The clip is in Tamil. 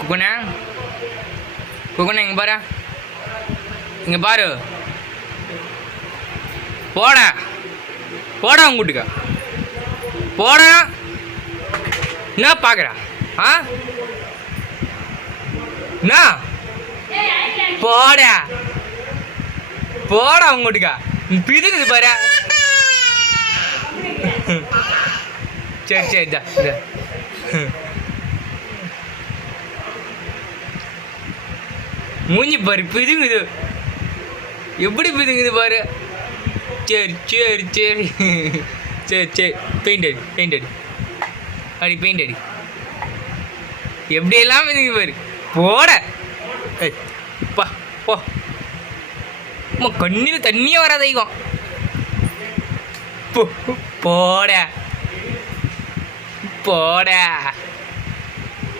குக்குனே குக்குனே இங்கே பாரு, இங்கே பாரு, போடா போடா உங்க வீட்டுக்கா போடா. என்ன பார்க்குறா? ஆ என்ன? போடா போடா உங்க வீட்டுக்கா. பிதுக்குது பாரு. சரி சரி இதா இதா மூஞ்சி பாரு பிதுங்குது, எப்படி பிதுங்குது பாரு. சரி சரி சரி சரி சரி பெயிண்ட் அடி பெயிண்ட் அடி அடி பெயிண்ட் அடி. எப்படியெல்லாம் பிதுங்குது பாரு. போட பா போ. கண்ணில் தண்ணியே வராதைக்கும். போட போட